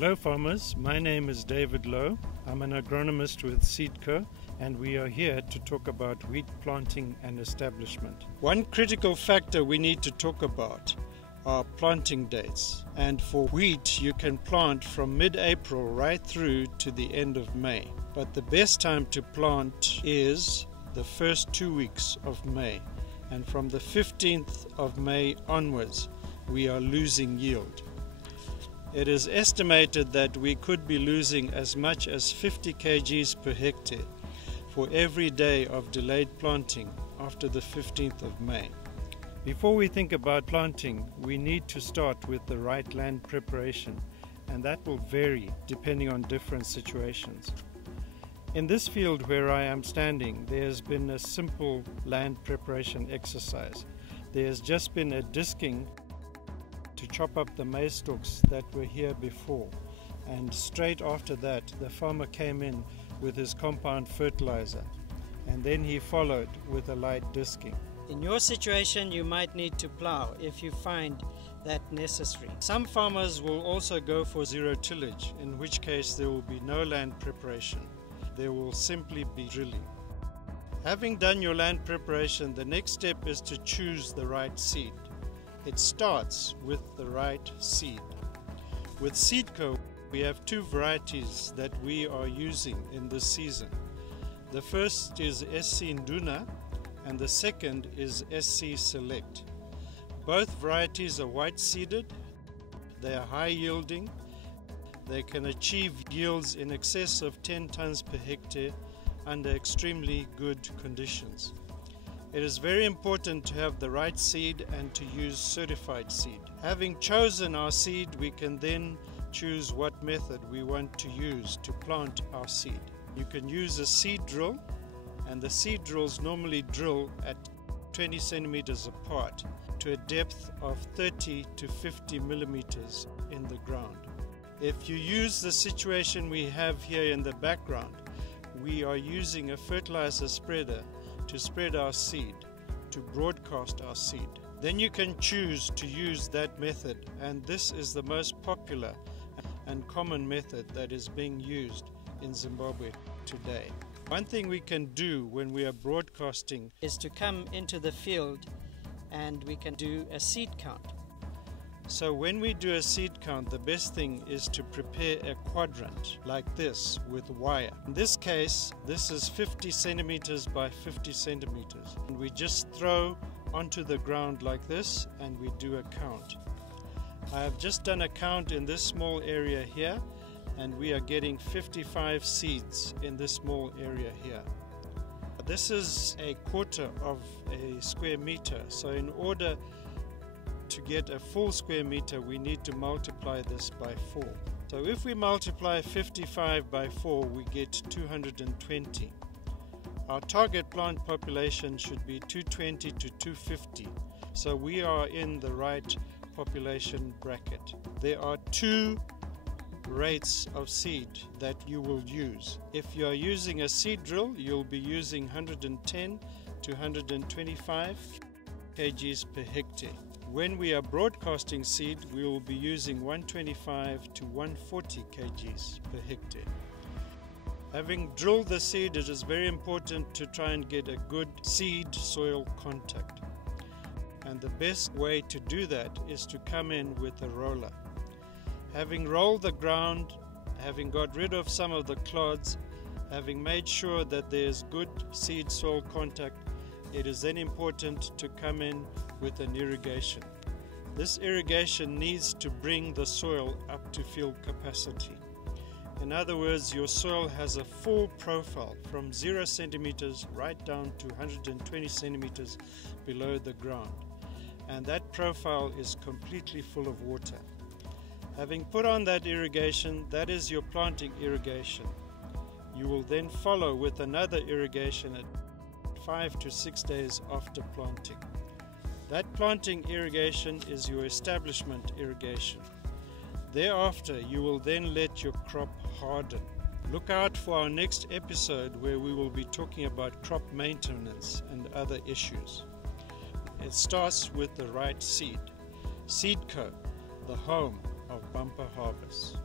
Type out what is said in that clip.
Hello farmers, my name is David Lowe. I'm an agronomist with SeedCo and we are here to talk about wheat planting and establishment. One critical factor we need to talk about are planting dates, and for wheat you can plant from mid-April right through to the end of May, but the best time to plant is the first 2 weeks of May, and from the 15th of May onwards we are losing yield. It is estimated that we could be losing as much as 50 kgs per hectare for every day of delayed planting after the 15th of May. Before we think about planting, we need to start with the right land preparation, and that will vary depending on different situations. In this field where I am standing, there has been a simple land preparation exercise. There has just been a disking to chop up the maize stalks that were here before, and straight after that the farmer came in with his compound fertilizer, and then he followed with a light disking. In your situation you might need to plow if you find that necessary. Some farmers will also go for zero tillage, in which case there will be no land preparation. There will simply be drilling. Having done your land preparation, the next step is to choose the right seed. It starts with the right seed. With SeedCo, we have two varieties that we are using in this season. The first is SC Nduna and the second is SC Select. Both varieties are white seeded, they are high yielding, they can achieve yields in excess of 10 tons per hectare under extremely good conditions. It is very important to have the right seed and to use certified seed. Having chosen our seed, we can then choose what method we want to use to plant our seed. You can use a seed drill, and the seed drills normally drill at 20 centimeters apart to a depth of 30 to 50 millimeters in the ground. If you use the situation we have here in the background, we are using a fertilizer spreader to spread our seed, to broadcast our seed. Then you can choose to use that method, and this is the most popular and common method that is being used in Zimbabwe today. One thing we can do when we are broadcasting is to come into the field and we can do a seed count. So when we do a seed count, the best thing is to prepare a quadrant like this with wire. In this case, this is 50 centimeters by 50 centimeters. And we just throw onto the ground like this and we do a count. I have just done a count in this small area here, and we are getting 55 seeds in this small area here. This is a quarter of a square meter, so in order to get a full square meter we need to multiply this by 4. So if we multiply 55 by 4 we get 220. Our target plant population should be 220 to 250, so we are in the right population bracket. There are two rates of seed that you will use. If you are using a seed drill, you'll be using 110 to 125 kgs per hectare. When we are broadcasting seed, we will be using 125 to 140 kgs per hectare. Having drilled the seed, it is very important to try and get a good seed-soil contact. And the best way to do that is to come in with a roller. Having rolled the ground, having got rid of some of the clods, having made sure that there is good seed-soil contact, it is then important to come in with an irrigation. This irrigation needs to bring the soil up to field capacity. In other words, your soil has a full profile from 0 centimeters right down to 120 centimeters below the ground, and that profile is completely full of water. Having put on that irrigation, that is your planting irrigation. You will then follow with another irrigation at 5 to 6 days after planting. That planting irrigation is your establishment irrigation. Thereafter, you will then let your crop harden. Look out for our next episode where we will be talking about crop maintenance and other issues. It starts with the right seed. SeedCo, the home of bumper harvests.